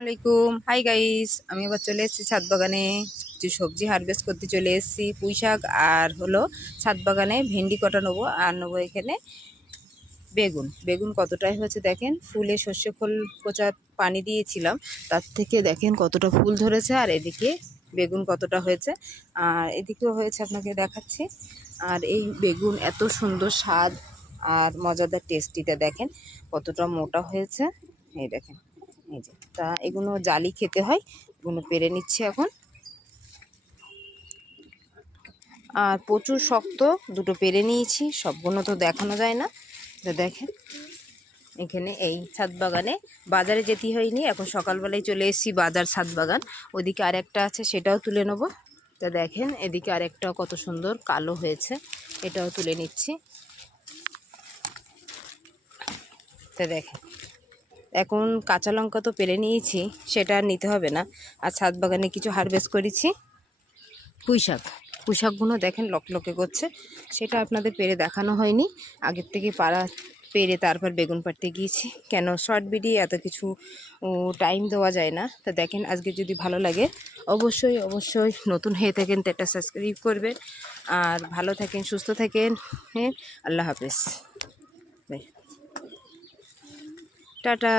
আসসালামাইকুম, hi guys. আমি আবার চলে এসেছি ছাদ বাগানে, কিছু সবজি হারভেস্ট করতে চলে এসেছি। পুঁই শাক আর হলো ছাদ বাগানে ভেন্ডি কটা নেবো, আর নেবো এখানে বেগুন। বেগুন কতটাই হয়েছে দেখেন, ফুলে সর্ষে খোল পচা পানি দিয়েছিলাম, তার থেকে দেখেন কতটা ফুল ধরেছে। আর এদিকে বেগুন কতটা হয়েছে, আর এদিকেও হয়েছে, আপনাকে দেখাচ্ছি। আর এই বেগুন এত সুন্দর স্বাদ আর মজাদার টেস্টিটা দেখেন কতটা মোটা হয়েছে। এই দেখেন, এই যে তা এগুলো জালি খেতে হয়। এগুলো পেরে নিচ্ছে এখন। আর প্রচুর শক্ত, দুটো পেরে নিয়েছি, সবগুলো তো দেখানো যায় না। তো দেখেন এখানে এই ছাদ বাগানে বাজারে যেতে হয়নি, এখন সকালবেলায় চলে এসেছি বাজার, ছাদ বাগান। ওদিকে আরেকটা আছে, সেটাও তুলে নেবো। তা দেখেন এদিকে আরেকটাও কত সুন্দর কালো হয়েছে, এটাও তুলে নিচ্ছি। তা দেখেন এখন কাঁচা লঙ্কা তো পেরে নিয়েছি, সেটা আর নিতে হবে না। আর ছাদ বাগানে কিছু হারভেস্ট করেছি পুঁই শাক। পুঁই শাকগুলো দেখেন লকলকে করছে, সেটা আপনাদের পেরে দেখানো হয়নি। আগের থেকে পেরে তারপর বেগুন পাড়তে গিয়েছি, কেন শর্ট ভিডিও এত কিছু টাইম দেওয়া যায় না। তা দেখেন আজকে যদি ভালো লাগে অবশ্যই অবশ্যই, নতুন হয়ে থাকেন তো একটা সাবস্ক্রাইব করবেন। আর ভালো থাকেন, সুস্থ থাকেন। হ্যাঁ, আল্লাহ হাফেজ, টাটা।